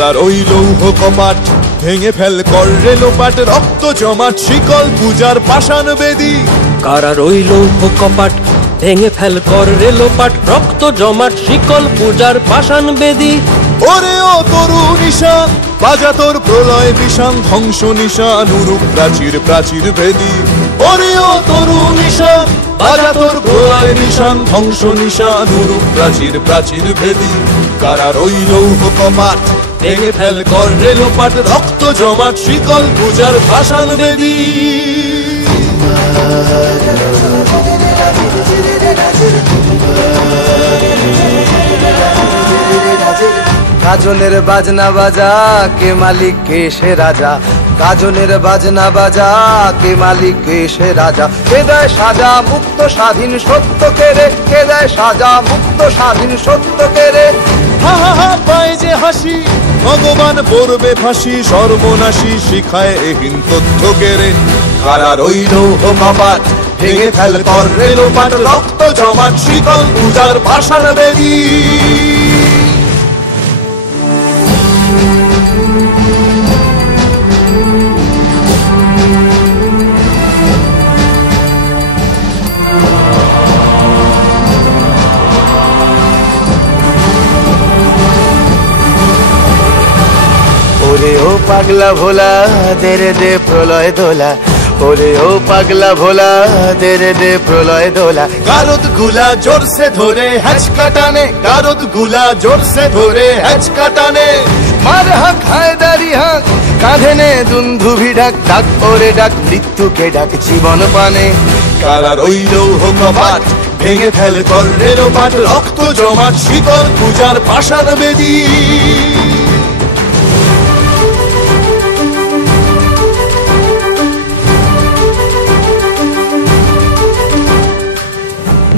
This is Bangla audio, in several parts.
কারার ওই লৌহ কপাট ভেঙে ফেল কর রে লোপাট, রক্ত জমাট শিকল পূজার পাষাণ বেদী। কারার ওই লৌহ কপাট ভেঙে ফেল কর রে লোপাট, রক্ত জমাট শিকল পূজার পাষাণ বেদী। ওরে ও তরু নিশান বাজা তোর প্রলয় বিষান, ধ্বংস নিশান উরুপ প্রাচীর প্রাচীর ভেদী। ওরে ও তরু নিশান বাজা তোর প্রলয় নিশান, ধ্বংস নিশান উরুপ প্রাচীর প্রাচীর ভেদী। কারার ওই লৌহ কপাট ভেঙে ফেল কর রে লোপাট, রক্ত জমাট শিকল পূজার পাষাণ বেদী। গাজনের বাজনা বাজা কে মালিক কে সে রাজা, গাজনের বাজনা বাজা কে মালিক কে সে রাজা। কে দেয় সাজা মুক্ত স্বাধীন সত্য কেড়ে, কে দেয় সাজা মুক্ত স্বাধীন সত্য কেড়ে। হা হা হা পায় যে হাসি ভগবান পড়বে ফাঁসি, সর্বনাশী শিখায় এহীন তথ্য কেড়ে। কারার ওই লৌহ কপাট ভেঙে ফেল কর রে লোপাট, রক্ত জমাট শিকল পূজার পাষাণ বেদী। ওরে ও পাগলা ভোলা দে রে দে প্রলয় দোলা, ওরে ও পাগলা ভোলা দে রে দে প্রলয় দোলা। গারদ গুলা জোরসে ধরে হ্যাচকা টানে, গারদ গুলা জোরসে ধরে হ্যাচকা টানে। মার হাক হায়দারি হাক কাঁধে নে দুন্ধুভি ডাক, ডাক ওরে ডাক মৃত্যুকে ডাক জীবন পানে। কারার ওই লৌহ কপাট ভেঙে ফেল কর রে লোপাট, রক্ত জমাট শিকল পূজার পাষাণ বেদী।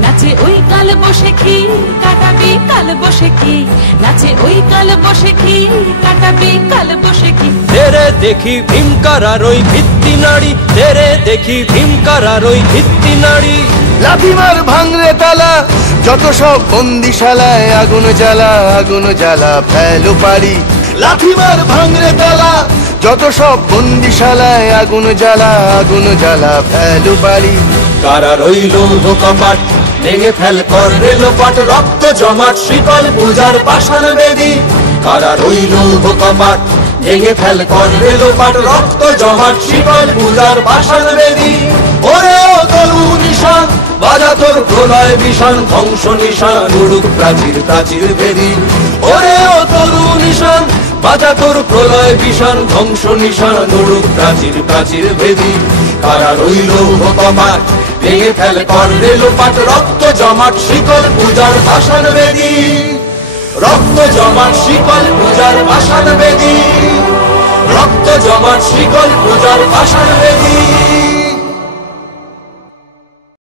নাচে ওই কাল বসে কি কাটাবি কাল বসে কি, নাচে ওই কাল বসে কি কাটাবি কাল বসে কি। তেরে দেখি ভীমকারার ওই ভিত্তি নাড়ি, তেরে দেখি ভীমকারার ওই ভিত্তি নাড়ি। লাথিমার ভাঙরে তালা যত সব বন্দিশালায়, আগুন জ্বালা আগুন জ্বালা ফেলো পারি। লাথিমার ভাঙরে তালা যত সব বন্দিশালায়, আগুন জ্বালা আগুন জ্বালা ফেলো পারি। কারার ওই লৌহ কপাট ভেঙে ফেল কর রে লোপাট, রক্ত জমাট শিকল পূজার পাষাণ বেদী। কারার ওই লৌহ কপাট ভেঙে ফেল কর রে লোপাট, রক্ত জমাট শিকল পূজার পাষাণ বেদী। ওরে ও তরু নিশান বাজা তোর প্রলয় বিষান, ধ্বংস নিশান উড়ুক প্রাচীর প্রাচীর ভেদী। ওরে ও তরু নিশান বাজা তোর প্রলয় বিষান, ধ্বংস নিশান উড়ুক প্রাচীর প্রাচীর ভেদী। কারার ওই লৌহ কপাট ভেঙে ফেল কর রে লোপাট, রক্ত জমাট শিকল পূজার পাষাণ বেদী। রক্ত জমাট শিকল পূজার পাষাণ বেদী, রক্ত জমাট শিকল পূজার পাষাণ বেদী।